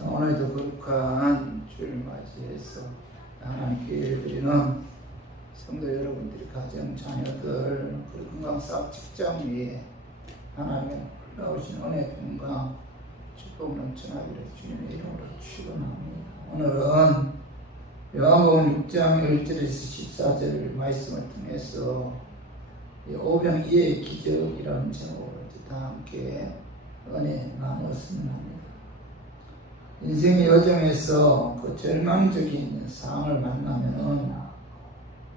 오늘도 거룩한 주일을 맞이해서 하나님께 예배드리는 성도 여러분들이 가정, 자녀들, 그리고 건강 사업 직장 위에 하나님의 놀라우신 은혜, 평강, 축복 넘쳐나기를 주님의 이름으로 축원합니다. 오늘은 요한복음 6장 1절에서 14절 말씀을 통해서 오병이어의 기적이라는 제목으로 다 함께 은혜 나누었으면 합니다. 인생의 여정에서 그 절망적인 상황을 만나면은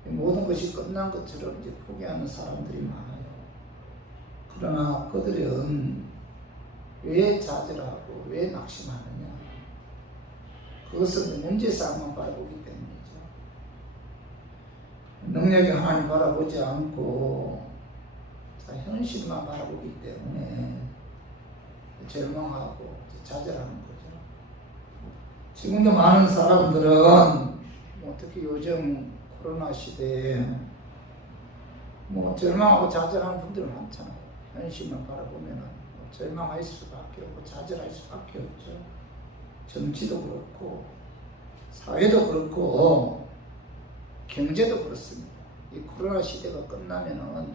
모든 것이 끝난 것처럼 이제 포기하는 사람들이 많아요. 그러나 그들은 왜 좌절하고 왜 낙심하느냐? 그것은 문제상만 바라보기 때문이죠. 능력이 하나님 바라보지 않고 현실만 바라보기 때문에 절망하고 좌절하는 거죠. 지금도 많은 사람들은 특히 요즘 코로나 시대에 절망하고 좌절하는 분들 많잖아요. 현실만 바라보면 절망할 수밖에 없고 좌절할 수밖에 없죠. 정치도 그렇고 사회도 그렇고 경제도 그렇습니다. 이 코로나 시대가 끝나면은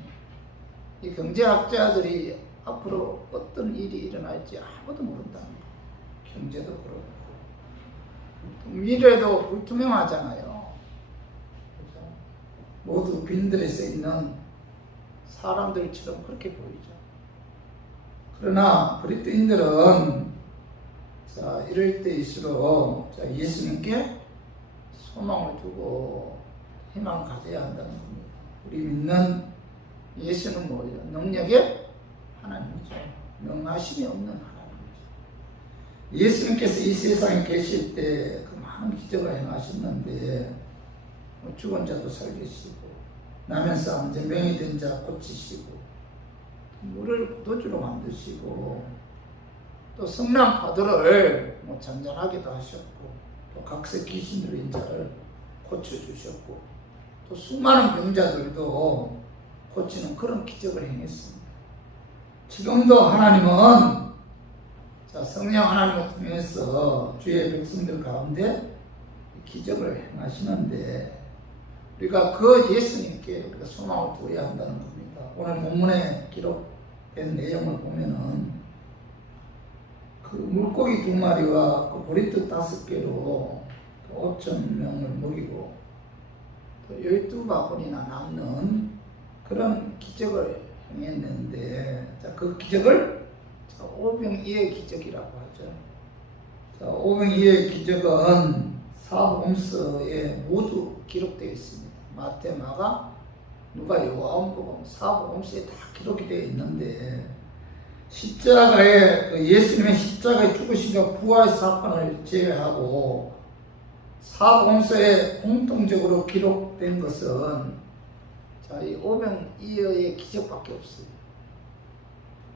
이 경제학자들이 앞으로 어떤 일이 일어날지 아무도 모른다는 거예요. 경제도 그렇고 미래도 불투명하잖아요. 그렇죠? 모두 빈들에 서 있는 사람들처럼 그렇게 보이죠. 그러나 그리스도인들은 이럴 때일수록 예수님께 소망을 두고 희망을 가져야 한다는 겁니다. 우리 믿는 예수는 뭐예요? 능력의 하나님이죠. 능하심이 없는 하나님이죠. 예수님께서 이 세상에 계실 때 그 많은 기적을 행하셨는데 죽은 자도 살리시고 나면 사람 명이 된 자 고치시고 물을 포도주로 만드시고 또 성난 파도를 잔잔하게도 하셨고 또 각색 귀신으로 인자를 고쳐주셨고 또 수많은 병자들도 고치는 그런 기적을 행했습니다. 지금도 하나님은 성령 하나님을 통해서 주의 백성들 가운데 기적을 행하시는데 우리가 그 예수님께 우리가 소망을 두어야 한다는 겁니다. 오늘 본문에 기록된 내용을 보면은 그 물고기 2마리와 그 보리떡 5개로 5,000명을 먹이고 또 12바구니나 남는 그런 기적을 행했는데 그 기적을 오병이어의 기적이라고 하죠. 오병이어의 기적은 사복음서에 모두 기록되어 있습니다. 마태, 마가, 누가, 요한복음, 사복음서에 다 기록이 되어 있는데 십자가에 예수님의 십자가에 죽으심과 부활 사건을 제외하고 사복음서에 공통적으로 기록된 것은 이 오병이어의 기적밖에 없어요.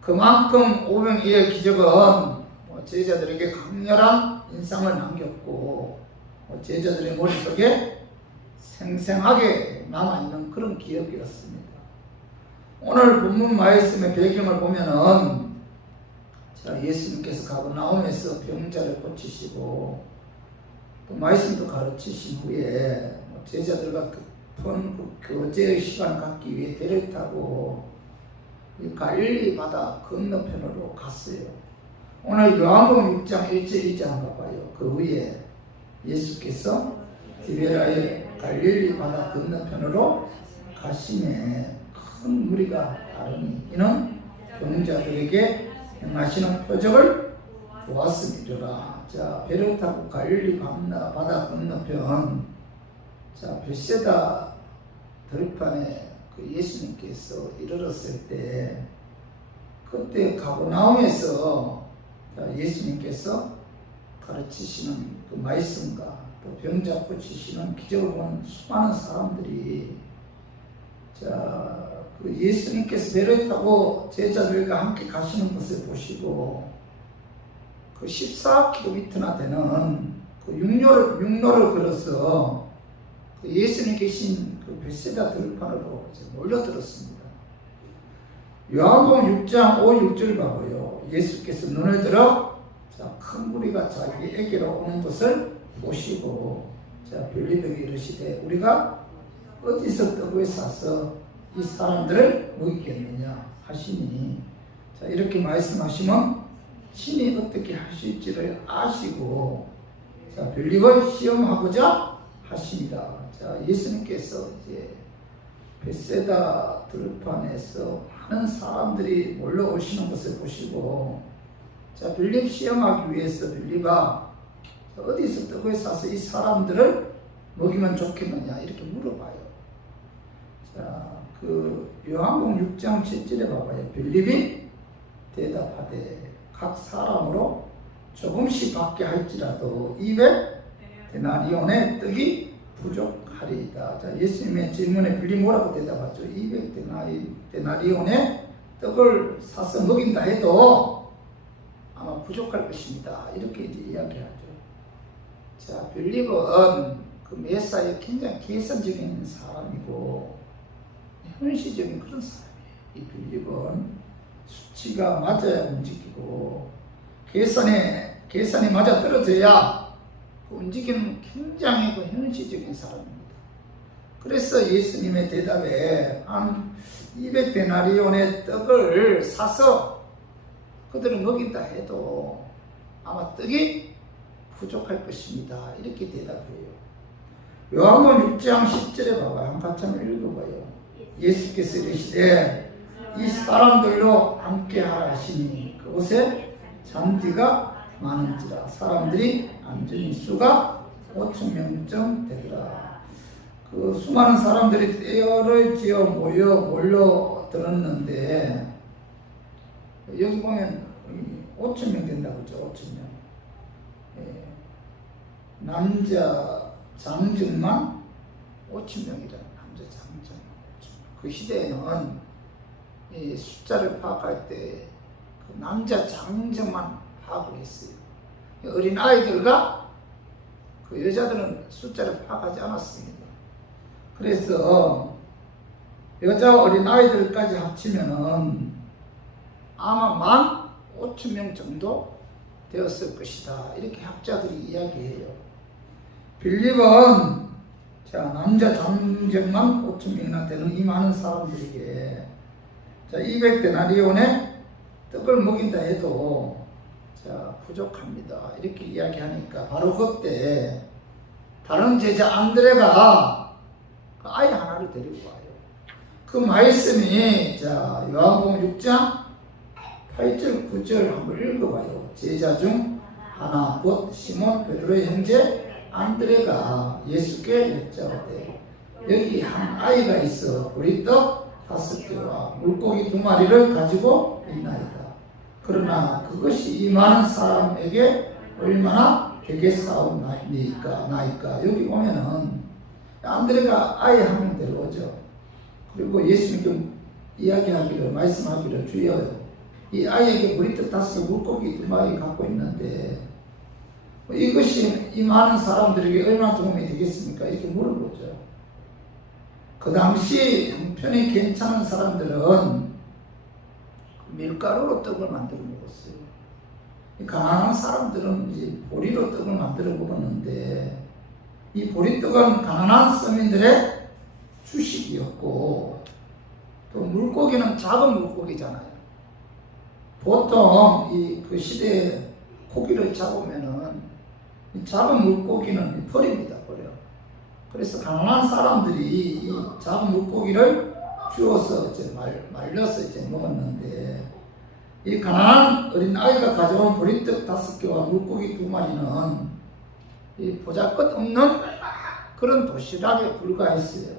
그만큼 오병이어의 기적은 제자들에게 강렬한 인상을 남겼고 제자들의 머릿속에 생생하게 남아있는 그런 기억이었습니다. 오늘 본문 말씀의 배경을 보면은 예수님께서 가버나움에서 병자를 고치시고 또 말씀도 가르치신 후에 제자들과 깊은 교제의 시간을 갖기 위해 배를 타고 갈릴리 바다 건너편으로 갔어요. 오늘 요한복음 6장 1절 2절 한번 봐요. 그 위에 예수께서 디베라의 갈릴리 바다 건너편으로 가시매 큰 무리가 따르니 이는 병자들에게 행하시는 표적을 보았음이로라. 배를 타고 갈릴리 바다 건너편 벳세다 들판에 예수님께서 이르렀을 때 그때 가버나움에서 예수님께서 가르치시는 그 말씀과 또 병자 고치시는 기적을 본 수많은 사람들이 그 예수님께서 배를 타고 제자들과 함께 가시는 것을 보시고 그 14km나 되는 그 육로를 걸어서 그 예수님 계신 그 벳세다 들판으로 몰려들었습니다. 요한복음 6장 5, 6절 봐봐요. 예수께서 눈을 들어 자, 큰 무리가 자기에게로 오는 것을 보시고, 자, 빌립에게 이르시되 우리가 어디서 떡을 사서 이 사람들을 먹이겠느냐 하시니, 자, 이렇게 말씀하시면 신이 어떻게 하실지를 아시고, 자, 빌립을 시험하고자 하십니다. 자, 예수님께서 이제 벳세다 들판에서 많은 사람들이 몰려오시는 것을 보시고, 자, 빌립 시험하기 위해서 빌립아 어디서 떡을 사서 이 사람들을 먹이면 좋겠느냐 이렇게 물어봐요. 자, 그 요한복음 6장 7절에 봐봐요. 빌립이 대답하되 각 사람으로 조금씩 받게 할지라도 200데나리온의 떡이 부족하리이다. 자, 예수님의 질문에 빌립 뭐라고 대답하죠? 200데나리온의 떡을 사서 먹인다 해도 아마 부족할 것입니다. 이렇게 이제 이야기하죠. 자, 빌립은 그 메사에 굉장히 계산적인 사람이고 현실적인 그런 사람이에요. 이 빌립은 수치가 맞아야 움직이고 계산이 맞아 떨어져야 그 움직이는 굉장히 그 현실적인 사람입니다. 그래서 예수님의 대답에 한 200데나리온의 떡을 사서 그들을 먹인다 해도 아마 떡이 부족할 것입니다. 이렇게 대답해요. 요한복음 6장 10절에 봐봐요. 같이 한번 읽어봐요. 예수께서 이르시되 이 사람들로 함께 하라 하시니 그곳에 잔디가 많은지라 사람들이 앉은 수가 5,000명쯤 되더라. 그 수많은 사람들이 떼어를 지어 몰려 들었는데 여기 보면 5,000명 된다고 그러죠. 5,000명. 예. 남자 장정만 5,000명이라. 남자 장정. 그 시대에는 이 숫자를 파악할 때 그 남자 장정만 파악을 했어요. 어린 아이들과 그 여자들은 숫자를 파악하지 않았습니다. 그래서 여자 어린 아이들까지 합치면은 아마 15,000명 정도 되었을 것이다. 이렇게 학자들이 이야기해요. 빌립은 자, 남자 장정만 5,000명이나 되는 이 많은 사람들에게 자, 200데나리온의 떡을 먹인다 해도 자, 부족합니다. 이렇게 이야기하니까 바로 그때 다른 제자 안드레가 그 아이 하나를 데리고 와요. 그 말씀이 자, 요한복음 6장 8절 9절 한번 읽어봐요. 제자 중 하나 곧 시몬 베드로의 형제 안드레가 예수께 여짜오되 여기 한 아이가 있어 보리떡 5개와 물고기 2마리를 가지고 있나이다. 그러나 그것이 이 많은 사람에게 얼마나 되겠사옵나이까. 여기 보면은 안드레가 아이 한 명 데려오죠. 그리고 예수님께 이야기하기를 말씀하기를 주여 이 아이에게 보리떡 5개 물고기 2마리 갖고 있는데 이것이 이 많은 사람들에게 얼마나 도움이 되겠습니까? 이렇게 물어보죠. 그 당시 형편이 괜찮은 사람들은 밀가루로 떡을 만들어 먹었어요. 가난한 사람들은 이제 보리로 떡을 만들어 먹었는데 이 보리떡은 가난한 서민들의 주식이었고 또 물고기는 작은 물고기잖아요. 보통 그 시대에 고기를 잡으면은 이 작은 물고기는 버립니다. 버려. 그래서 가난한 사람들이 이 작은 물고기를 주워서 이제 말려서 이제 먹었는데 이 가난한 어린 아이가 가져온 보리떡 5개와 물고기 2마리는 이 보잘것없는 그런 도시락에 불과했어요.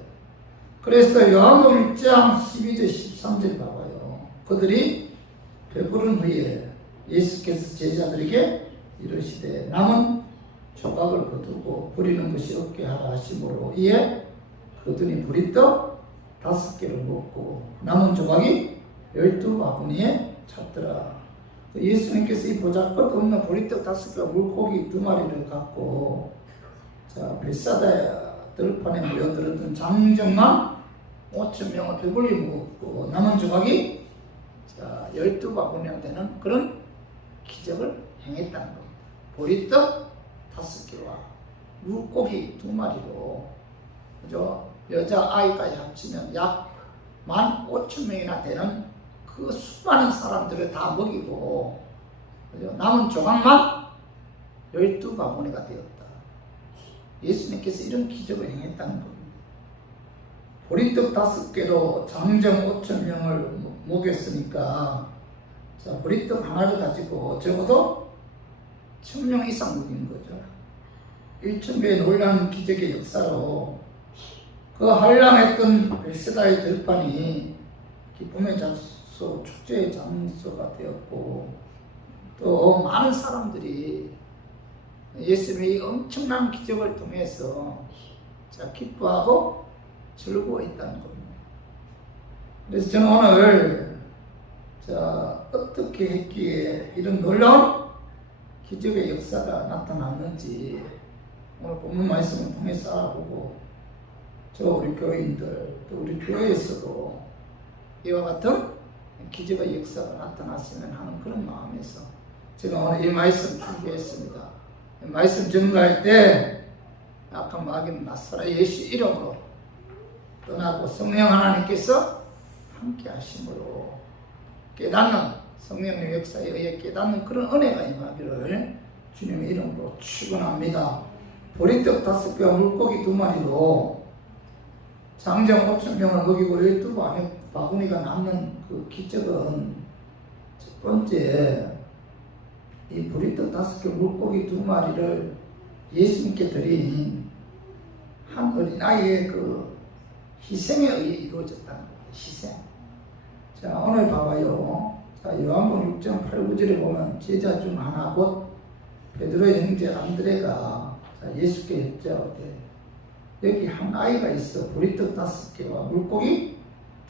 그래서 요한복음 1장 12절 13절 봐봐요. 그들이 배부른 후에 예수께서 제자들에게 이르시되 남은 조각을 거두고 버리는 것이 없게 하라 하심으로 이에 그들이 보리떡 5개를 먹고 남은 조각이 12바구니에 찼더라. 예수님께서 이 보잘것없는 보리떡 5개와 물고기 2마리를 갖고 자, 벳사다 들판에 모여들었던 장정만 5,000명을 배불리 먹었고 남은 조각이 자, 12바구니나 되는 그런 기적을 행했다는 겁니다. 보리떡 5개와 물고기 2마리로, 그죠? 여자 아이까지 합치면 약 15,000명이나 되는 그 수많은 사람들을 다 먹이고, 그죠? 남은 조각만 12바구니가 되었다. 예수님께서 이런 기적을 행했다는 겁니다. 보리떡 5개로 장정 5,000명을 먹였으니까, 자, 보리떡 하나를 가지고 적어도 1,000명 이상 먹인 거죠. 1,000배의 놀라운 기적의 역사로 그 한량했던 벳세다의 들판이 기쁨의 장소, 축제의 장소가 되었고, 또 많은 사람들이 예수님의 엄청난 기적을 통해서 자, 기뻐하고 즐거워했다는 겁니다. 그래서 저는 오늘 자, 어떻게 했기에 이런 놀라운 기적의 역사가 나타났는지 오늘 본문 말씀을 통해서 알아보고, 저 우리 교인들 또 우리 교회에서도 이와 같은 기적의 역사가 나타났으면 하는 그런 마음에서 제가 오늘 이 말씀 준비했습니다. 이 말씀 전가할 때 악한 마귀는 나사렛 예수 이름으로 떠나고 성령 하나님께서 함께 하심으로 깨닫는, 성령의 역사에 의해 깨닫는 그런 은혜가 임하기를 주님의 이름으로 축원합니다. 보리떡 5개와 물고기 2마리로 장정 5,000명을 먹이고 12바구니가 남는 그 기적은, 첫 번째, 이 보리떡 5개, 물고기 2마리를 예수님께 드린 한 어린아이의 그 희생에 의해 이루어졌다는 거예요. 희생. 자, 오늘 봐봐요. 자, 요한복음 6장 8, 9절에 보면 제자 중 하나 곧 베드로의 형제 안드레가 예수께 여짜오되 여기 한 아이가 있어 보리떡 5개와 물고기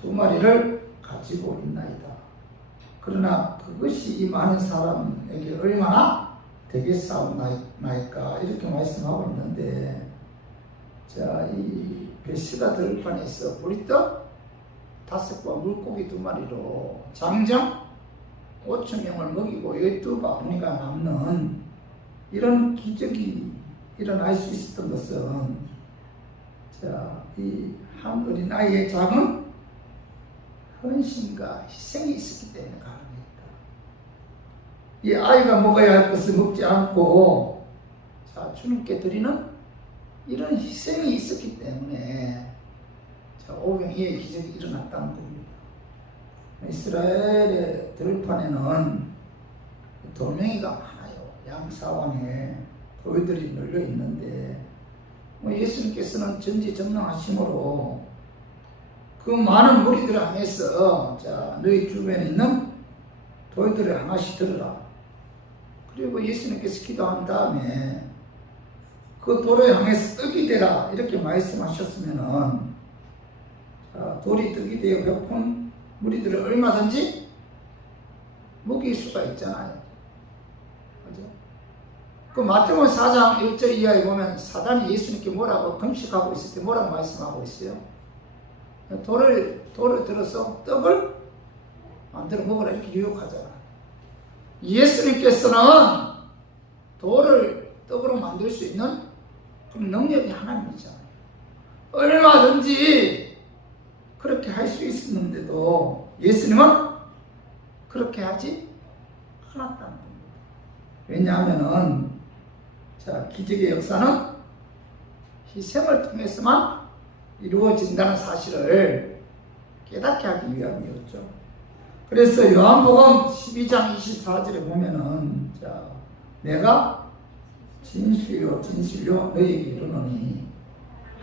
2마리를 가지고 있나이다. 그러나 그것이 이 많은 사람에게 얼마나 되겠사옵나이까, 이렇게 말씀하고 있는데, 자, 이 벳시다 들판에서 보리떡 5개와 물고기 2마리로 장정 5,000명을 먹이고 12바구니가 남는 이런 기적이 일어날 수 있었던 것은, 자, 이 한 어린아이의 작은 헌신과 희생이 있었기 때문에 가능했다. 이 아이가 먹어야 할 것을 먹지 않고, 자, 주님께 드리는 이런 희생이 있었기 때문에, 자, 오병이의 기적이 일어났다는 겁니다. 이스라엘의 들판에는 돌멩이가 많아요. 양사왕에 돌들이 널려 있는데, 예수님께서는 전지전능하심으로 그 많은 무리들을 향해서, 자, 너희 주변에 있는 돌들을 하나씩 들어라. 그리고 예수님께서 기도한 다음에 그 돌을 향해서 떡이 되라, 이렇게 말씀하셨으면은, 자, 돌이 떡이 되어 배고픈 무리들을 얼마든지 먹일 수가 있잖아요. 그죠? 그 마태복음 4장 1절 이하에 보면 사단이 예수님께 뭐라고 금식하고 있을 때 뭐라고 말씀하고 있어요? 돌을 들어서 떡을 만들어 먹으라, 이렇게 유혹하잖아. 예수님께서는 돌을 떡으로 만들 수 있는 그런 능력이 하나님이잖아요. 얼마든지 그렇게 할 수 있었는데도 예수님은 그렇게 하지 않았다는 겁니다. 왜냐하면은, 자, 기적의 역사는 희생을 통해서만 이루어진다는 사실을 깨닫게 하기 위함이었죠. 그래서 요한복음 12장 24절에 보면은, 자, 내가 진실로 너희에게 이르노니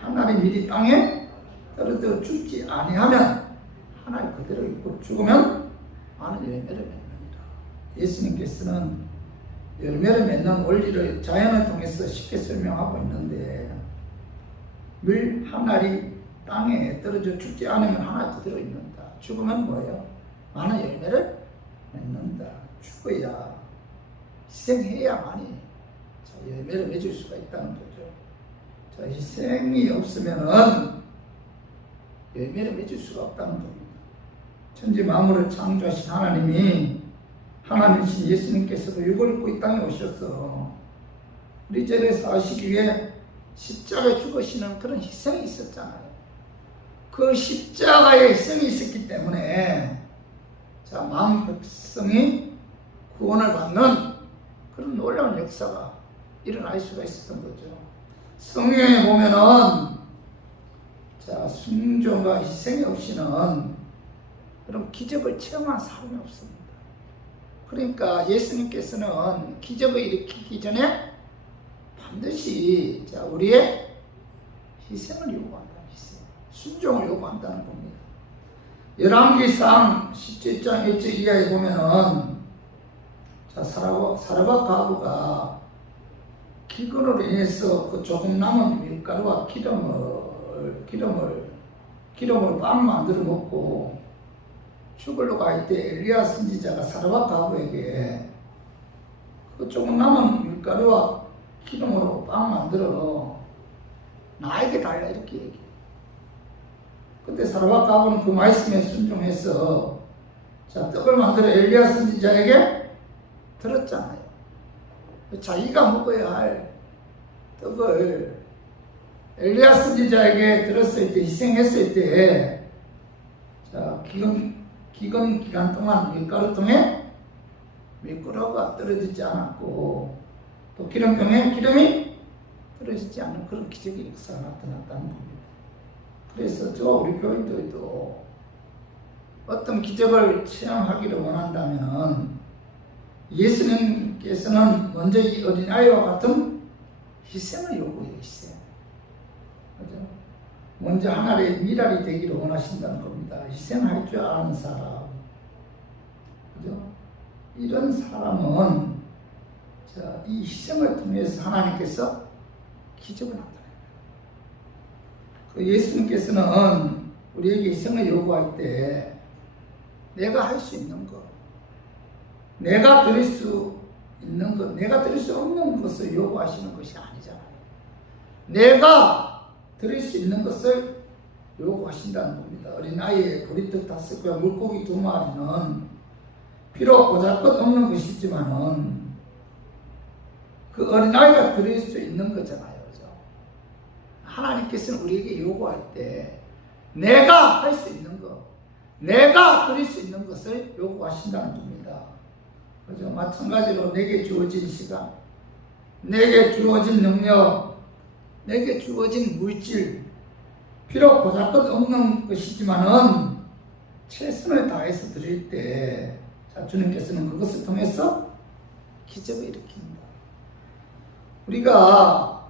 하나님 미리 땅에 떨어져 죽지 아니하면 하나님 그대로 있고 죽으면 많은 열매를 맺는다. 예수님께서는 열매를 맺는 원리를 자연을 통해서 쉽게 설명하고 있는데, 물 한 알이 땅에 떨어져 죽지 않으면 하나 그대로 있는다. 죽으면 뭐예요? 많은 열매를 맺는다. 죽어야, 희생해야만이 열매를 맺을 수가 있다는 거죠. 자, 희생이 없으면은 열매를 맺을 수가 없다는 겁니다. 천지 만물을 창조하신 하나님이 하나님이신 예수님께서도 육을 입고 이 땅에 오셔서 우리 죄를 사하시기 위해 십자가에 죽으시는 그런 희생이 있었잖아요. 그 십자가의 희생이 있었기 때문에 자, 마음 백성이 구원을 받는 그런 놀라운 역사가 일어날 수가 있었던 거죠. 성경에 보면은 자, 순종과 희생이 없이는 그런 기적을 체험한 사람이 없습니다. 그러니까 예수님께서는 기적을 일으키기 전에 반드시 자, 우리의 희생을 요구한다. 희생. 순종을 요구한다는 겁니다. 열왕기상 17장 1절 이하에 보면은 자, 사라밧 과부가 기근으로 인해서 그 조금 남은 밀가루와 기름을 빵 만들어 먹고 죽으러 갈 때 엘리야 선지자가 사라밧 과부에게 그 조금 남은 밀가루와 기름으로 빵 만들어 나에게 달라 이렇게 얘기해. 그때 사라밧 과부는 그 말씀에 순종해서 자, 떡을 만들어 엘리야 선지자에게 들었잖아요. 자기가 먹어야 할 떡을 엘리야 선지자에게 들었을 때, 희생했을 때, 자, 기간 동안 밀가루통에 밀가루가 떨어지지 않았고, 또 기름통에 기름이 떨어지지 않는 그런 기적의 역사가 나타났다는 겁니다. 그래서 우리 교인들도 어떤 기적을 체험하기를 원한다면 예수님께서는 먼저 이 어린아이와 같은 희생을 요구해요. 희생. 그죠? 먼저 하나의 미랄이 되기를 원하신다는 겁니다. 희생할 줄 아는 사람. 그죠? 이런 사람은 자, 이 희생을 통해서 하나님께서 기적을 나타내요. 그 예수님께서는 우리에게 희생을 요구할 때 내가 할 수 있는 것, 내가 드릴 수 있는 것, 내가 드릴 수 없는 것을 요구하시는 것이 아니잖아요. 내가 드릴 수 있는 것을 요구하신다는 겁니다. 어린아이의 보리떡 5개와 물고기 2마리는 비록 보잘것없는 것이지만은 그 어린아이가 드릴 수 있는 거잖아요. 그죠? 하나님께서는 우리에게 요구할 때 내가 할 수 있는 것, 내가 드릴 수 있는 것을 요구하신다는 겁니다. 그죠? 마찬가지로 내게 주어진 시간, 내게 주어진 능력, 내게 주어진 물질, 비록 보잘것없는 것이지만은 최선을 다해서 드릴 때 자, 주님께서는 그것을 통해서 기적을 일으킵니다. 우리가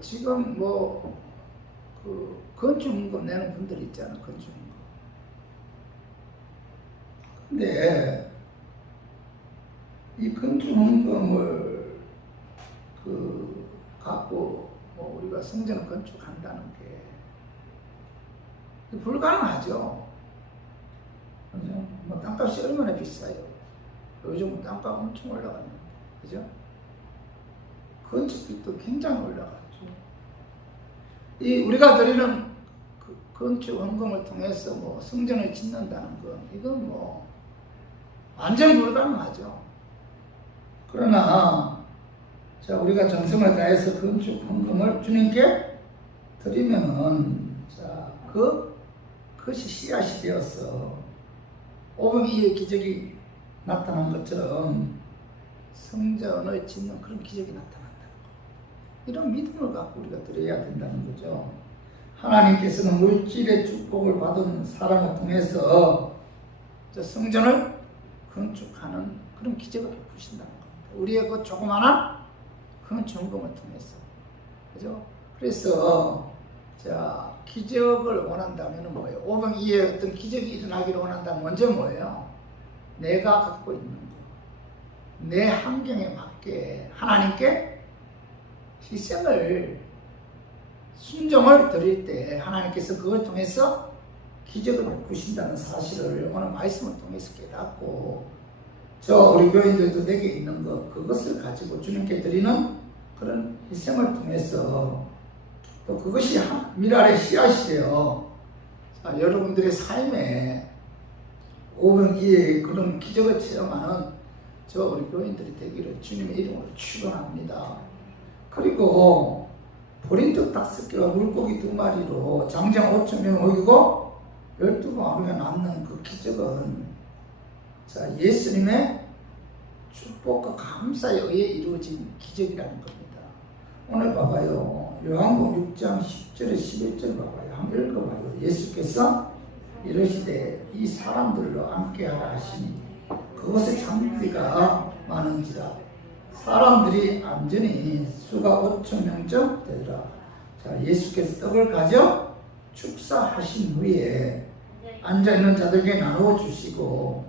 지금 건축임금 내는 분들 있잖아. 건축임금. 근데 이 건축임금을 갖고 우리가 성전을 건축한다는 게 불가능하죠. 그죠? 땅값이 얼마나 비싸요. 요즘은 땅값 엄청 올라갔는데, 그죠? 건축비도 굉장히 올라갔죠. 우리가 드리는 건축 헌금을 통해서 성전을 짓는다는 건 이건 완전 불가능하죠. 그러나 자, 우리가 정성을 다해서 건축 헌금을 주님께 드리면은 자, 그것이 씨앗이 되어서 오병이의 기적이 나타난 것처럼 성전을 짓는 그런 기적이 나타난다는 거. 이런 믿음을 갖고 우리가 드려야 된다는 거죠. 하나님께서는 물질의 축복을 받은 사람을 통해서 저 성전을 건축하는 그런 기적을 베푸신다는 겁니다. 우리의 그 조그마한 건축금을 통해서. 그죠? 그래서 자, 기적을 원한다면 뭐예요? 오병이의 어떤 기적이 일어나기를 원한다면 먼저 뭐예요? 내가 갖고 있는 거, 내 환경에 맞게 하나님께 희생을, 순종을 드릴 때 하나님께서 그걸 통해서 기적을 베푸신다는 사실을 오늘 말씀을 통해서 깨닫고 우리 교인들도 내게 있는 것, 그것을 가지고 주님께 드리는 그런 희생을 통해서 또 그것이 미랄의 씨앗이 되어 여러분들의 삶에 오병이의 그런 기적을 체험하는 저 우리 교인들이 되기를 주님의 이름으로 축원합니다. 그리고 보린떡 5개와 물고기 2마리로 장정 5,000명 먹이고 12마리가 남는 그 기적은 자, 예수님의 축복과 감사에 의해 이루어진 기적이라는 겁니다. 오늘 봐봐요. 요한복음 6장 10절에 11절 봐봐요. 한번 읽어봐요. 예수께서 이르시되 이 사람들로 함께하라 하시니 그것에 장비가 많은지라 사람들이 안전히 수가 5,000명쯤 되더라. 자, 예수께서 떡을 가져 축사하신 후에 앉아있는 자들에게 나누어 주시고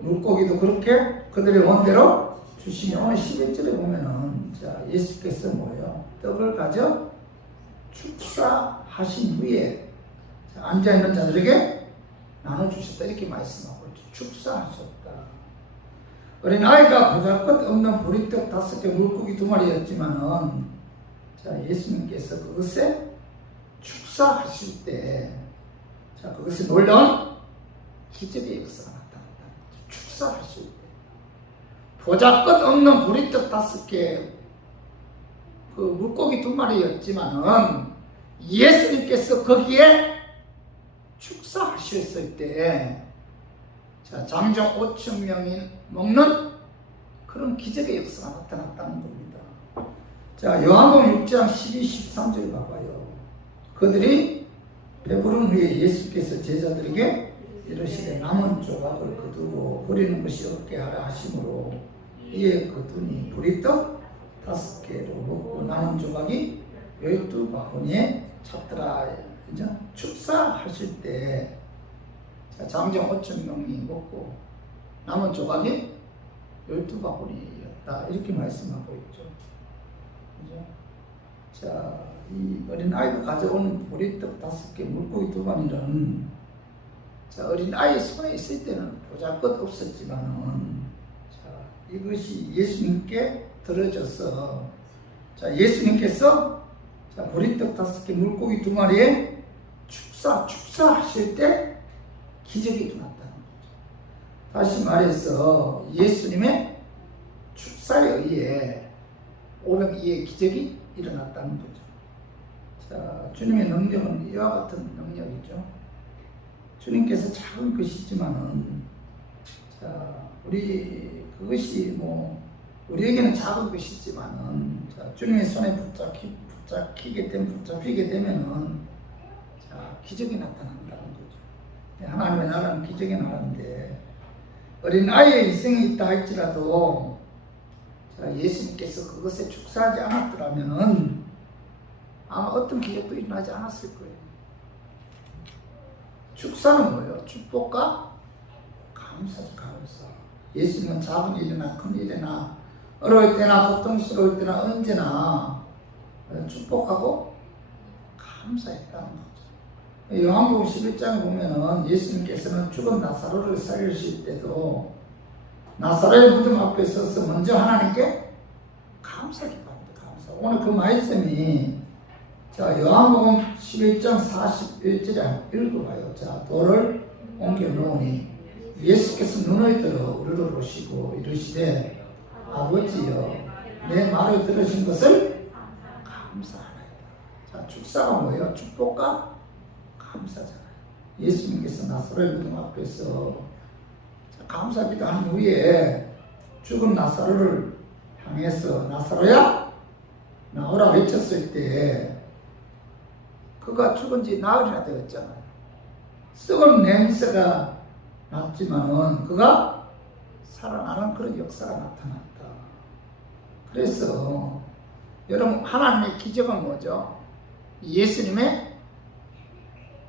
물고기도 그렇게 그들의 원대로 주시니 오늘 11절에 보면은 자, 예수께서 뭐예요? 떡을 가져 축사하신 후에 자, 앉아있는 자들에게 나눠주셨다 이렇게 말씀하고 있죠. 축사하셨다. 어린아이가 보잘것없는 보리떡 5개 물고기 2마리였지만은 자, 예수님께서 그것에 축사하실 때 자, 그것이 놀라운 기적의 역사가 나타났다. 축사하실 때 보잘것없는 보리떡 5개 그 물고기 2마리였지만은 예수님께서 거기에 축사하셨을 때 자, 장정 5,000명이 먹는 그런 기적의 역사가 나타났다는 겁니다. 자, 요한복음 6장 12, 13절 봐봐요. 그들이 배부른 후에 예수께서 제자들에게 이르시되 남은 조각을 거두고 버리는 것이 없게 하라 하심으로 이에 거두니 보리떡 5개로 먹고 남은 조각이 12바구니에 찼더라. 이제 축사하실 때 장정 5,000명이 먹고 남은 조각이 12바구니였다 이렇게 말씀하고 있죠. 그죠? 자, 이 어린아이가 가져온 보리떡 5개 물고기 2마리는 자, 어린아이 손에 있을 때는 보잘것없었지만은 자, 이것이 예수님께 들어져서 자, 예수님께서 자, 보리떡 5개 물고기 2마리에 축사하실 때 기적이 일어났다는 거죠. 다시 말해서 예수님의 축사에 의해 오병이의 기적이 일어났다는 거죠. 자, 주님의 능력은 이와 같은 능력이죠. 주님께서 작은 것이지만은 자, 그것이 뭐 우리에게는 작은 것이지만은 자, 주님의 손에 붙잡히게 되면은 자, 기적이 나타난다는 거죠. 하나님의 나라는 기적의 나라인데 어린아이의 일생이 있다 할지라도 자, 예수님께서 그것에 축사하지 않았더라면은 아마 어떤 기적도 일어나지 않았을 거예요. 축사는 뭐예요? 축복과 감사죠. 감사. 예수님은 작은 일이나 큰 일이나 어려울 때나 고통스러울 때나 언제나 축복하고 감사했다는 거죠. 요한복음 11장에 보면은 예수님께서는 죽은 나사로를 살리실 때도 나사로의 무덤 앞에 서서 먼저 하나님께 감사기도합니다. 감사. 오늘 그 말씀이 자, 요한복음 11장 41절에 읽어봐요. 자, 돌을 옮겨 놓으니 예수께서 눈을 들어 우리를 보시고 이르시되 아버지여 내 말을 들으신 것을 감사하나이다. 자, 축사가 뭐예요? 축복과 감사잖아요. 예수님께서 나사로의 무덤 앞에서 감사기도 한 후에 죽은 나사로를 향해서 나사로야 나오라 외쳤을 때 그가 죽은 지 나흘이나 되었잖아요. 썩은 냄새가 났지만은 그가 살아나는 그런 역사가 나타났다. 그래서 여러분 하나님의 기적은 뭐죠? 예수님의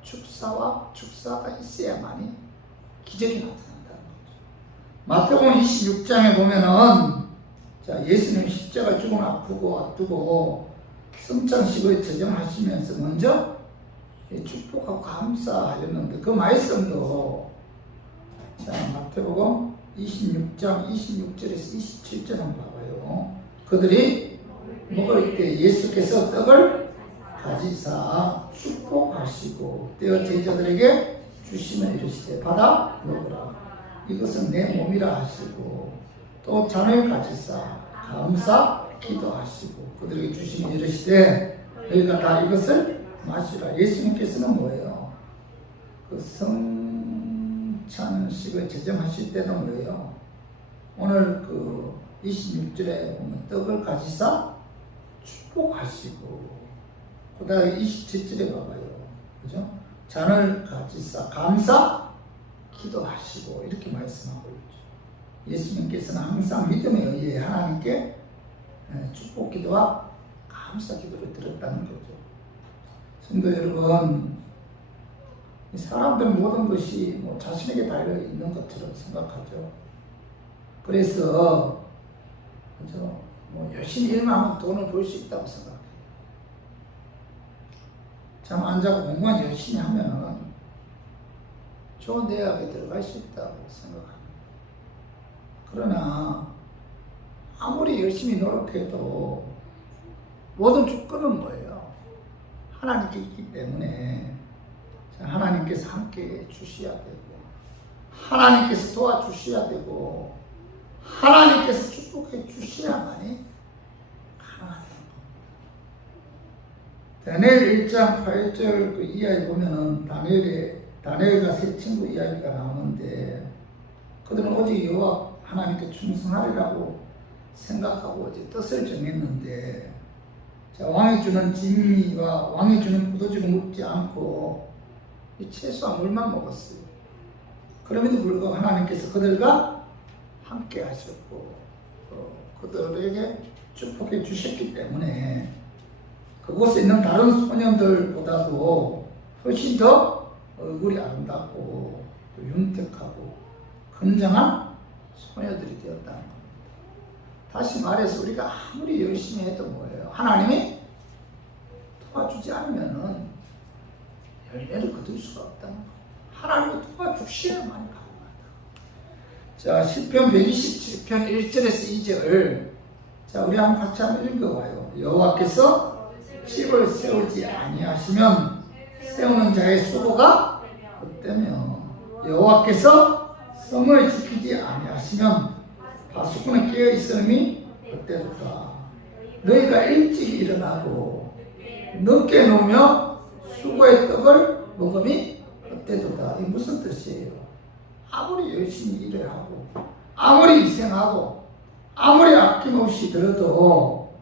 축사가 있어야만이 기적이 나타난다는 거죠. 마태복음 26장에 보면은 자, 예수님 십자가 죽고 아프고 성찬식을 제정하시면서 먼저 축복하고 감사하였는데 그 말씀도 자, 마태복음 26장 26절에서 27절 한번 봐봐요. 그들이 먹을 때 예수께서 떡을 가지사 축복하시고 떼어 제자들에게 주시면 이르시되 받아 먹으라. 이것은 내 몸이라 하시고 또 잔을 가지사 감사 기도하시고 그들에게 주시니 이르시되 너희가 다 이것을 마시라. 예수님께서는 뭐예요? 그 성찬식을 제정하실 때는 뭐예요? 오늘 그 26절에 보면 떡을 가지사 축복하시고 그 다음에 27절에 봐봐요. 그죠? 잔을 가지사 감사 기도하시고 이렇게 말씀하고 있죠. 예수님께서는 항상 믿음에 의해 하나님께 축복 기도와 감사 기도를 드렸다는 거죠. 성도 여러분, 사람들 모든 것이 뭐 자신에게 달려 있는 것처럼 생각하죠. 그래서 그죠? 뭐 열심히 일만 하면 돈을 벌 수 있다고 생각해요. 잠 안 자고 공부만 열심히 하면은 좋은 대학에 들어갈 수 있다고 생각합니다. 그러나 아무리 열심히 노력해도 모든 조건은 뭐예요? 하나님께 있기 때문에 하나님께서 함께 주셔야 되고 하나님께서 도와주셔야 되고 하나님께서 축복해 주셔야만이 가능하다는 겁니다. 다니엘 1장 8절 그 이하에 보면은 다니엘과 세 친구 이야기가 나오는데 그들은 오직 여호와 하나님께 충성하리라고 생각하고 이제 뜻을 정했는데 자, 왕이 주는 진미와 왕이 주는 포도주를 먹지 않고 채소와 물만 먹었어요. 그럼에도 불구하고 하나님께서 그들과 함께 하셨고 그들에게 축복해 주셨기 때문에 그곳에 있는 다른 소년들보다도 훨씬 더 얼굴이 아름답고 윤택하고 건장한 소녀들이 되었다는 겁니다. 다시 말해서 우리가 아무리 열심히 해도 뭐예요? 하나님이 도와주지 않으면은 열매를 거둘 수가 없다는 거예요. 하나님이 도와주셔야만 가능하다. 자, 시편 127편 1절에서 2절. 자, 우리 한번 같이 한번 읽어봐요. 여호와께서 집을 세우지 아니하시면 세우는 자의 수고가 헛되며 여호와께서 성을 지키지 아니하시면 바수꾼은 깨어 있음이 헛되도다. 너희가 일찍 일어나고 늦게 놓으며 수고의 떡을 먹음이 헛되도다. 이게 무슨 뜻이에요? 아무리 열심히 일을 하고 아무리 희생하고 아무리 아낌없이 들어도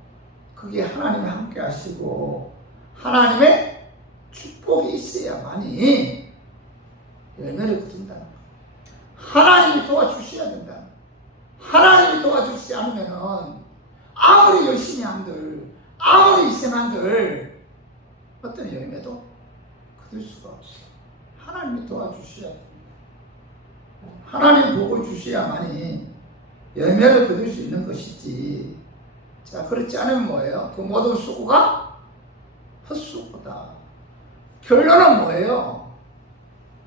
그게 하나님이 함께 하시고 하나님의 축복이 있어야만이 열매를 거둔다는 거예요. 하나님이 도와주셔야 된다. 하나님이 도와주시지 않으면 아무리 열심히 한들 아무리 희생한들 어떤 열매도 거둘 수가 없어요. 하나님이 도와주셔야 됩니다. 하나님 복을 주셔야만이 열매를 거둘 수 있는 것이지. 자, 그렇지 않으면 뭐예요? 그 모든 수고가 헛수고다. 결론은 뭐예요?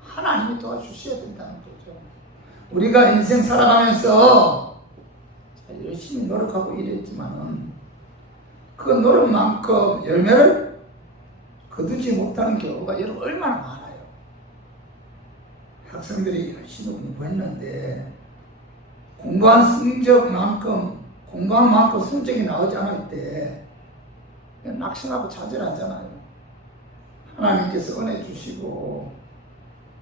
하나님이 도와주셔야 된다는 거죠. 우리가 인생 살아가면서 열심히 노력하고 일했지만은 그 노력만큼 열매를 거두지 못하는 경우가 여러분 얼마나 많아요. 학생들이 열심히 공부했는데 공부한 만큼 성적이 나오지 않을 때 낙심하고 좌절하잖아요. 하나님께서 은혜 주시고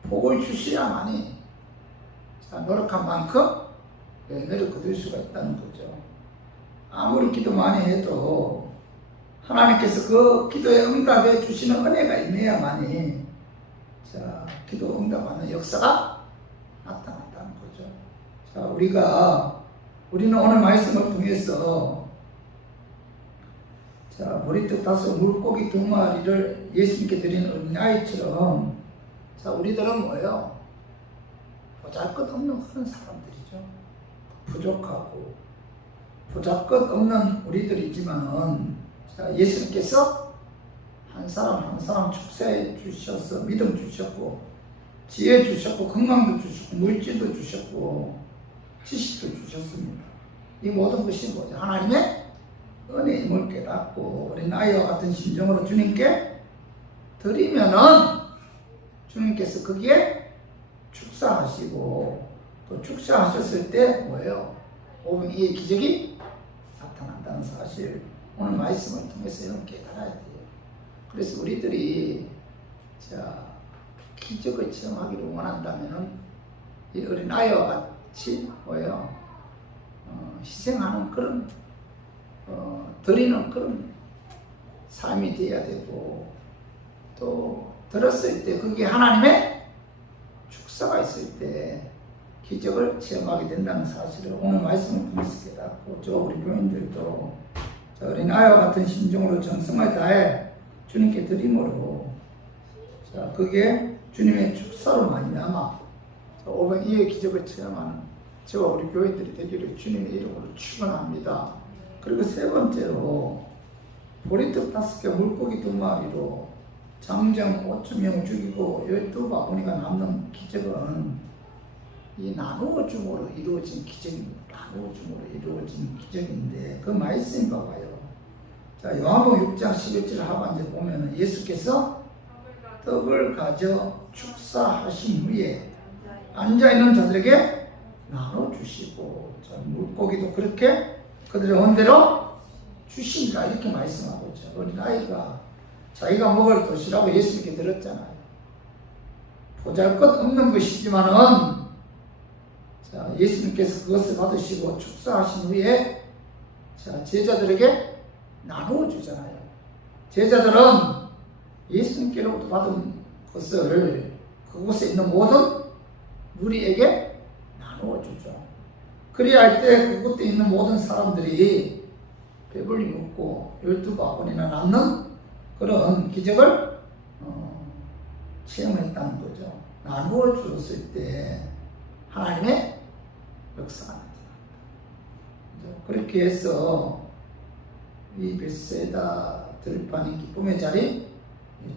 복을 주셔야만이 노력한 만큼 열매를 거둘 수가 있다는 거죠. 아무리 기도 많이 해도 하나님께서 그 기도에 응답해 주시는 은혜가 있어야만이 기도 응답하는 역사가 나타난다는 거죠. 자, 우리는 오늘 말씀을 통해서 머리뜻 5 물고기 2마리를 예수님께 드리는 어린아이처럼 우리들은 뭐예요? 보잘것없는 그런 사람들이죠. 부족하고 보잘것없는 우리들이지만은 예수님께서 한 사람 한 사람 축사해 주셔서 믿음 주셨고 지혜 주셨고 건강도 주셨고 물질도 주셨고 지식도 주셨습니다. 이 모든 것이 뭐죠? 하나님의 은혜임을 깨닫고 어린아이와 같은 심정으로 주님께 드리면은 주님께서 거기에 축사하시고 또 축사하셨을 때 뭐예요? 오병이의 기적이 나타난다는 사실 오늘 말씀을 통해서 여러분 깨달아야 돼요. 그래서 우리들이 기적을 체험하기를 원한다면은 이 어린 아이와 같이 뭐예요? 희생하는 그런 드리는 그런 삶이 되어야 되고 또 들었을 때 그게 하나님의 축사가 있을 때 기적을 체험하게 된다는 사실을 오늘 말씀을 통해서 깨닫고 우리 교인들도 어린 아이와 같은 심정으로 정성을 다해 주님께 드림으로 그게 주님의 축사로 말미암아 오병이의 기적을 체험하는 저와 우리 교인들이 되기를 주님의 이름으로 축원합니다. 그리고 세 번째로 보리떡 5개 물고기 2마리로 장정 5,000명을 죽이고 12바구니가 남는 기적은 이 나누어 줌으로 이루어진 기적입니다. 나누어 줌으로 이루어진 기적인데 그 말씀이 봐봐요. 요한복음 6장 11절 하반절 보면은 예수께서 떡을 가져 축사하신 후에 앉아있는 자들에게 나눠주시고 물고기도 그렇게 그들의 원대로 주신다 이렇게 말씀하고 있죠. 어린아이가 자기가 먹을 것이라고 예수님께 들었잖아요. 보잘것없는 것이지만은 예수님께서 그것을 받으시고 축사하신 후에 제자들에게 나누어 주잖아요. 제자들은 예수님께로부터 받은 것을 그곳에 있는 모든 무리에게 나누어 주죠. 그래야 할 때 그곳에 있는 모든 사람들이 배불리 먹고 12바구니나 남는 그런 기적을 체험했다는 거죠. 나누어 주었을 때 하나님의 역사가 나타납니다. 그렇게 해서 이 벳세다 들판이 기쁨의 자리,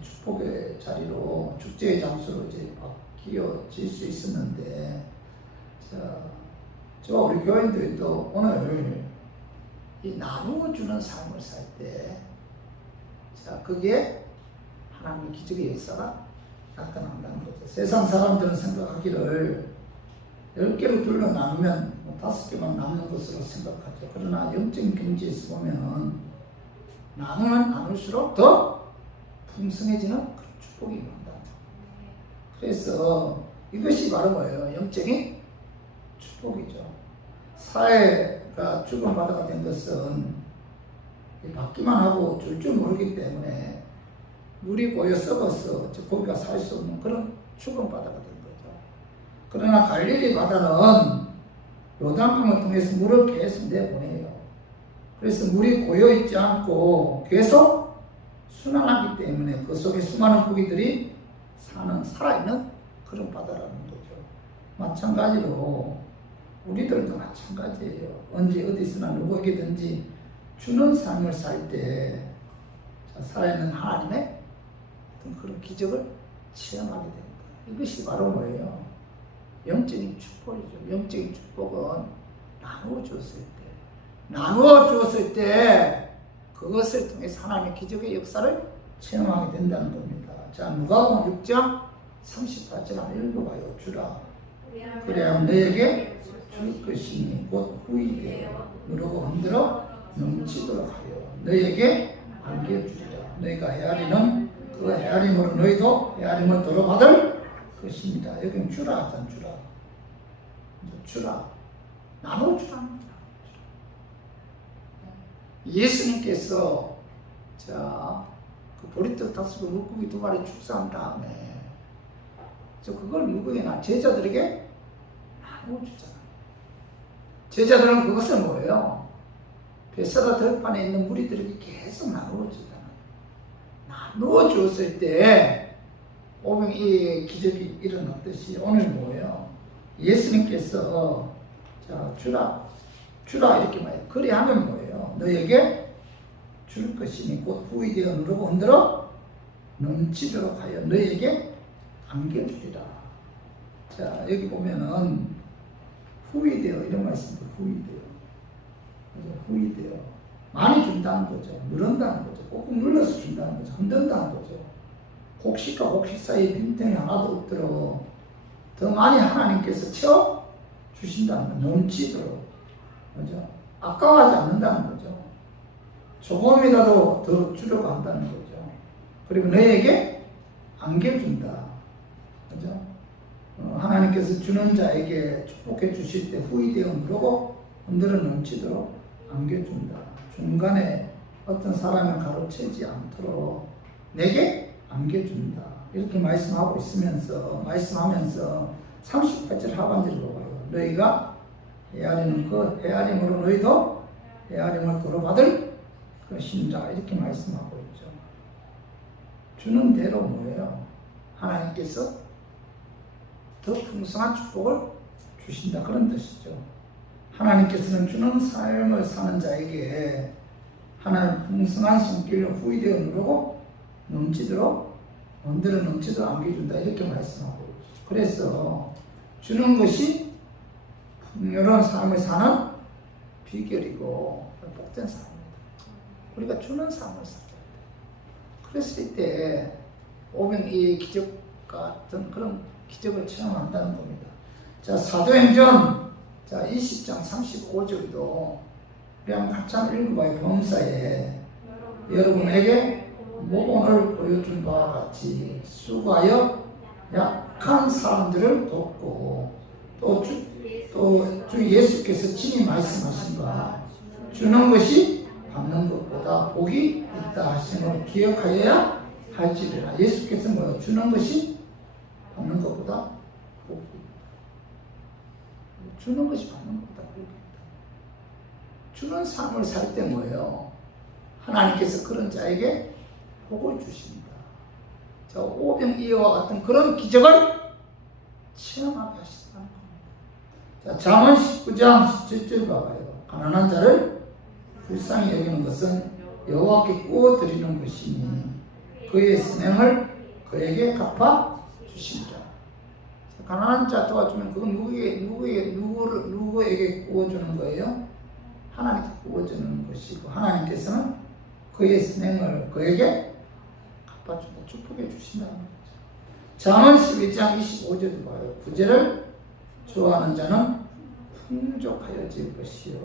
축복의 자리로 축제의 장소로 이제 바뀌어질 수 있었는데, 저 우리 교인들도 오늘 이 나누어 주는 삶을 살 때, 그게 하나님의 기적의 역사가 나타난다는 거죠. 세상 사람들은 생각하기를 10개로 둘러 나누면 5개만 남는 것으로 생각하죠. 그러나 영적인 경지에서 보면 나누면 나눌수록 더 풍성해지는 그런 축복이 임한다. 그래서 이것이 바로 뭐예요? 영적인 축복이죠. 사회가 죽은 바다가 된 것은 받기만 하고 줄 줄 모르기 때문에 물이 고여 썩어서 고기가 살 수 없는 그런 죽은 바다가 된 거죠. 그러나 갈릴리 바다는 요단강을 통해서 물을 계속 내보내요. 그래서 물이 고여 있지 않고 계속 순환하기 때문에 그 속에 수많은 고기들이 사는 살아있는 그런 바다라는 거죠. 마찬가지로 우리들도 마찬가지예요. 언제 어디서나 누구에게든지 주는 삶을 살 때 살아있는 하나님의 어떤 그런 기적을 체험하게 됩니다. 이것이 바로 뭐예요? 영적인 축복이죠. 영적인 축복은 나누어 주었을 때, 나누어 주었을 때 그것을 통해서 하나님의 기적의 역사를 체험하게 된다는 겁니다. 자, 누가복음 6장 38절 한번 읽어봐요. 주라. 그래야 너에게 줄 것이니 곧 후이되어 누르고 흔들어 넘치도록 하여 너에게 안겨주리라. 너희가 헤아리는 그 헤아림으로 너희도 헤아림을 도로받을 것입니다. 여기는 주라 하잖아. 주라. 나눠주라. 예수님께서 그 보리떡 5개 물고기 2마리 축사한 다음에 그걸 누구에게나 제자들에게 나눠주잖아요. 제자들은 그것은 뭐예요? 벳사다 들판에 있는 무리들에게 계속 나누어주잖아요. 나누어주었을 때 오병이의 기적이 일어났듯이 오늘 뭐예요? 예수님께서 주라 이렇게 말해요. 그리 하면 뭐예요? 너에게 줄 것이니 곧 후이되어 누르고 흔들어 넘치도록 하여 너에게 안겨주리라. 자, 여기 보면은 후이되어 이런 말씀입니다. 후이되어 많이 준다는 거죠. 누른다는 거죠. 꾹꾹 눌러서 준다는 거죠. 흔든다는 거죠. 곡식과 곡식 사이에 빈틈이 하나도 없도록 더 많이 하나님께서 채워 주신다는 거, 넘치도록. 그죠? 아까워하지 않는다는 거죠. 조금이라도 더 주려고 한다는 거죠. 그리고 너에게 안겨준다. 그죠? 하나님께서 주는 자에게 축복해 주실 때 후이되어 누르고 흔들어 넘치도록 안겨준다. 중간에 어떤 사람을 가로채지 않도록 내게 안겨준다. 이렇게 말씀하고 말씀하면서 38절 하반절을 봐요. 너희가 헤아리는 그 헤아림으로 너희도 헤아림을 도로받을 것인가. 이렇게 말씀하고 있죠. 주는 대로 뭐예요? 하나님께서 더 풍성한 축복을 주신다. 그런 뜻이죠. 하나님께서는 주는 삶을 사는 자에게 하나님 풍성한 손길로 후이되어 누르고 넘치도록 언들을 넘치도록 안겨준다. 이렇게 말씀하고 있죠. 그래서 주는 것이 풍요로운 삶을 사는 비결이고 복된 삶입니다. 우리가 주는 삶을 살아야 돼요. 그랬을 때 오병이의 기적 같은 그런 기적을 체험한다는 겁니다. 자, 사도행전 20장 35절도 우리 한번 같이 한번 읽어봐요. 범사에 여러분에게 모범을 보여준 바와 같이 수고하여 약한 사람들을 돕고 또 주 예수께서 친히 말씀하신 바 주는 것이 받는 것보다 복이 있다 하심을 기억하여야 할지니라. 예수께서 뭐요? 주는 것이 받는 것보다 복이 있다. 주는 것이 받는 것보다 복이 있다. 주는 삶을 살 때 뭐예요? 하나님께서 그런 자에게 복을 주신다. 자, 오병이어와 같은 그런 기적을 체험하게 하신다는 겁니다. 자, 잠언 19장 17절 봐봐요. 가난한 자를 불쌍히 여기는 것은 여호와께 구워 드리는 것이니 그의 선행을 그에게 갚아 주신다. 가난한 자 도와주면 그건 누구에게 구워주는 거예요? 하나님께 구워주는 것이고 하나님께서는 그의 선행을 그에게 갚아준다. 축복해 주신다는 거죠. 잠언 11장 25절도 봐요. 부재를 좋아하는 자는 풍족하여질 것이요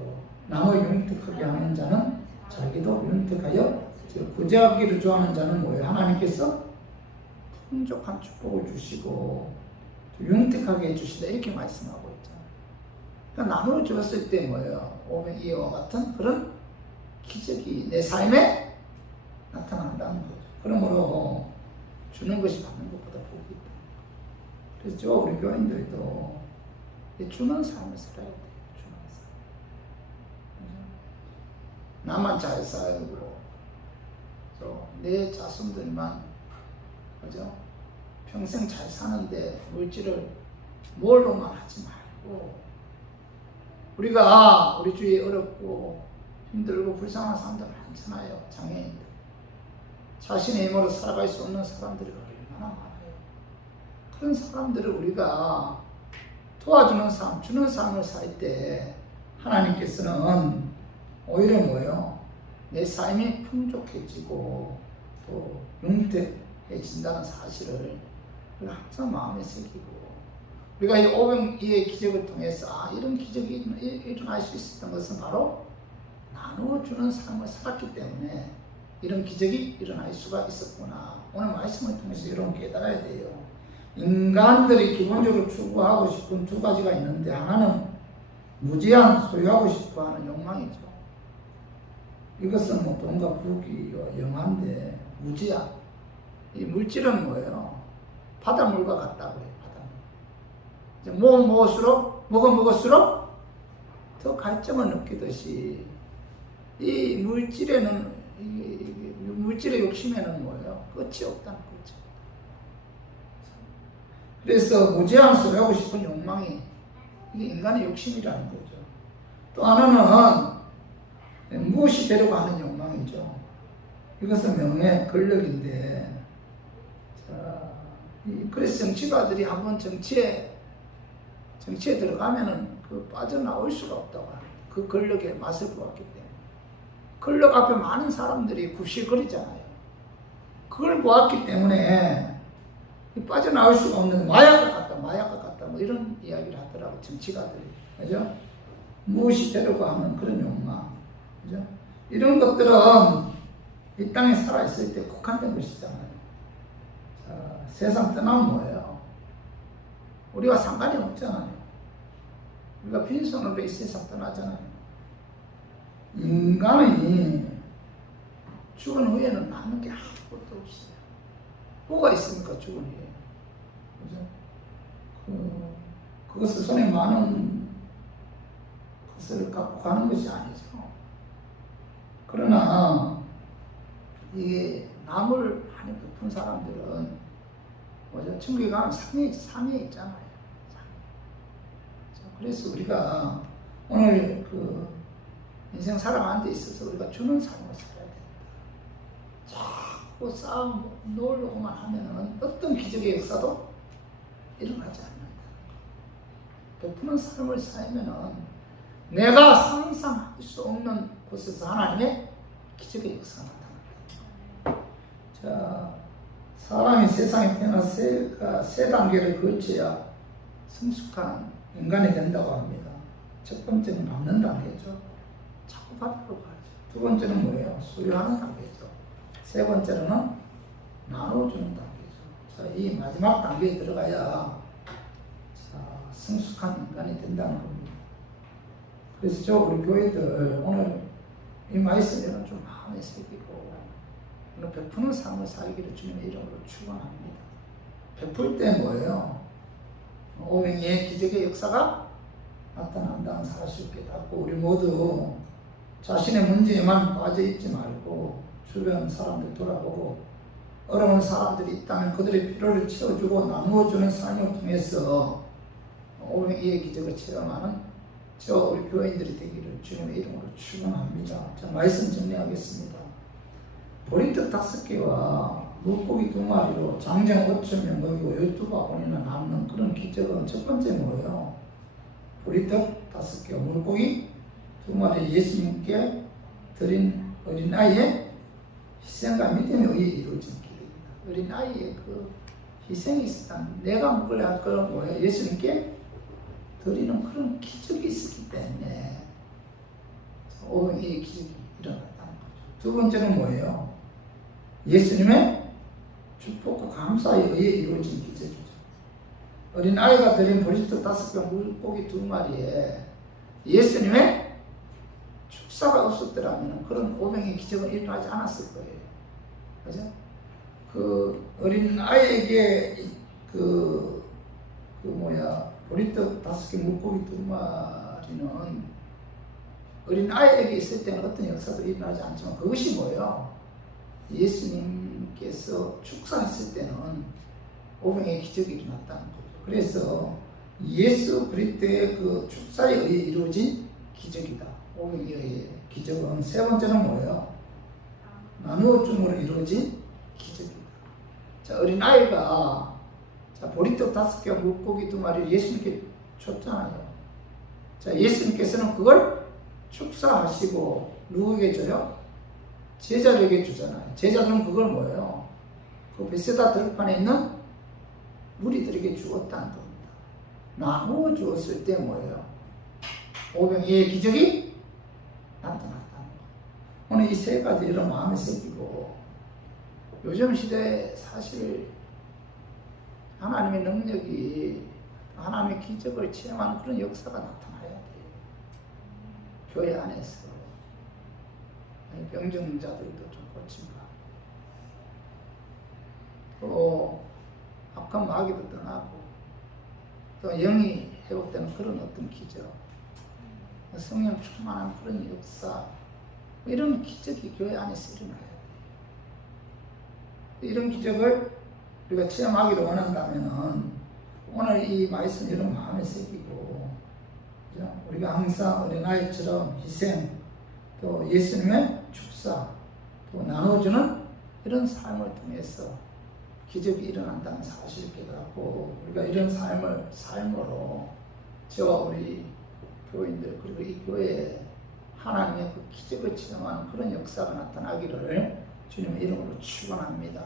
남을 융택하게 하는 자는 자기도 융택하여 부재하기를 좋아하는 자는 뭐예요? 하나님께서 풍족한 축복을 주시고 융택하게 해주시다. 이렇게 말씀하고 있잖아요. 그러니까 나무를 주었을 때 뭐예요? 오병이어와 같은 그런 기적이 내 삶에 나타난다는 거죠. 그러므로 주는 것이 받는 것보다 복이 있다. 그래서 우리 교인들도 주는 삶을 살아야 돼요. 주는 삶. 나만 잘 살고 내 자손들만 그죠? 평생 잘 사는데 물질을 뭘로만 하지 말고 우리가 우리 주위에 어렵고 힘들고 불쌍한 사람들 많잖아요. 장애인들. 자신의 힘으로 살아갈 수 없는 사람들이 얼마나 많아요. 그런 사람들을 우리가 도와주는 삶, 주는 삶을 살 때 하나님께서는 오히려 뭐예요? 내 삶이 풍족해지고 또 융택해진다는 사실을 우리가 항상 마음에 새기고 우리가 이 오병이의 기적을 통해서 이런 기적이 일어날 수 있었던 것은 바로 나누어주는 삶을 살았기 때문에 이런 기적이 일어날 수가 있었구나. 오늘 말씀을 통해서 여러분 깨달아야 돼요. 인간들이 기본적으로 추구하고 싶은 두 가지가 있는데 하나는 무제한 소유하고 싶어하는 욕망이죠. 이것은 뭐 돈과 부귀, 영화인데 무제한. 이 물질은 뭐예요? 바닷물과 같다고 해요. 바닷물. 먹을수록 더 갈증을 느끼듯이 이 물질에는 물질의 욕심에는 뭐예요? 끝이 없다는 거죠. 그래서 무제한 소유하고 싶은 욕망이 이게 인간의 욕심이라는 거죠. 또 하나는 무엇이 되려고 하는 욕망이죠. 이것은 명예, 권력인데 그래서 정치가들이 한번 정치에 들어가면은 그 빠져나올 수가 없다고 합니다. 그 권력의 맛을 보았기 때문에. 권력 앞에 많은 사람들이 굽실거리잖아요. 그걸 보았기 때문에 빠져나올 수가 없는 마약과 같다 뭐 이런 이야기를 하더라고 정치가들이. 그죠? 무엇이 되려고 하는 그런 욕망, 그죠? 이런 것들은 이 땅에 살아있을 때 국한된 것이잖아요. 자, 세상 떠나면 뭐예요? 우리와 상관이 없잖아요. 우리가 빈손으로 이 세상 떠나잖아요. 인간이 죽은 후에는 남는 게 아무것도 없어요. 뭐가 있습니까, 죽은 후에? 그죠? 그것을 손에 많은 것을 갖고 가는 것이 아니죠. 그러나 이게 남을 많이 베푼 사람들은 뭐죠? 천국에 가면 상에 있잖아요. 그래서 우리가 오늘 그 인생 살아가는 데 있어서 우리가 주는 삶을 살아야 됩니다. 자꾸 싸움 놓으려고만 하면은 어떤 기적의 역사도 일어나지 않는다. 베푸는 삶을 살면은 내가 상상할 수 없는 곳에서 하나님의 기적의 역사가 나타난다. 자, 사람이 세상에 태어나 세 단계를 거쳐야 성숙한 인간이 된다고 합니다. 첫 번째는 받는 단계죠. 자꾸 받으러 가야죠. 두 번째는 뭐예요? 소유하는 단계죠. 세 번째는 나눠주는 단계죠. 자, 이 마지막 단계에 들어가야 성숙한 인간이 된다는 겁니다. 그래서 우리 교회들 오늘 이 말씀을 좀 마음에 새기고 오늘 베푸는 삶을 살기를 주님의 이름으로 축원합니다. 베풀 때 뭐예요? 오행의 기적의 역사가 나타난다는 사실을 깨닫고 우리 모두 자신의 문제에만 빠져 있지 말고 주변 사람들 돌아보고 어려운 사람들이 있다면 그들의 필요를 채워주고 나누어주는 삶을 통해서 오행의 기적을 체험하는 우리 교인들이 되기를 주님의 이름으로 축원합니다. 자, 말씀 정리하겠습니다. 보리떡 5개와 물고기 2마리로 장정 5,000명 먹이고 12바구니나 남는 그런 기적은 첫 번째 뭐예요? 보리떡 5개와 물고기 2마리 예수님께 드린 어린아이의 희생과 믿음에 의해 이루어진 기적입니다. 어린아이의 그 희생이 있었다는, 내가 먹으려 할 거는 뭐예요? 예수님께 드리는 그런 기적이 있었기 때문에 오행의 기적이 일어났다는 거죠. 두 번째는 뭐예요? 예수님의 축복과 감사에 의해 이루어진 기적이죠. 어린아이가 드린 보리떡 5개, 물고기 2마리에 예수님의 축사가 없었더라면 그런 오병의 기적은 일어나지 않았을 거예요. 그죠? 그 어린아이에게 보리떡 5개, 물고기 2마리는 어린아이에게 있을 때는 어떤 역사도 일어나지 않지만 그것이 뭐예요? 예수님께서 축사했을 때는 오병의 기적이 일어났다는 거죠. 그래서 예수 그리스도의 그 축사에 의해 이루어진 기적이다. 오병에 의해 기적은 세 번째는 뭐예요? 나누어 줌으로 이루어진 기적이다. 자, 어린아이가 보리떡 5개와 물고기 2마리를 예수님께 줬잖아요. 자, 예수님께서는 그걸 축사하시고 누구에게 줘요? 제자들에게 주잖아요. 제자들은 그걸 뭐예요? 그 베세다 들판에 있는 무리들에게 주었다는 겁니다. 나누어 주었을 때 뭐예요? 오병이의 기적이 나타났다는 거예요. 오늘 이 세 가지를 마음에 새기고 요즘 시대에 사실 하나님의 능력이 하나님의 기적을 체험하는 그런 역사가 나타나야 돼요. 교회 안에서 병정자들도 좀 고침받고 또 악한 마귀도 떠나고 또 영이 회복되는 그런 어떤 기적, 성령 충만한 그런 역사, 이런 기적이 교회 안에서 일어나야 돼요. 이런 기적을 우리가 체험하기를 원한다면은 오늘 이 말씀 이런 마음에 새기고 우리가 항상 어린아이처럼 희생, 또 예수님의 축사, 또 나눠주는 이런 삶을 통해서 기적이 일어난다는 사실을 깨닫고 우리가 이런 삶으로 저와 우리 교인들 그리고 이 교회에 하나님의 그 기적을 체험하는 그런 역사가 나타나기를 주님의 이름으로 축원합니다.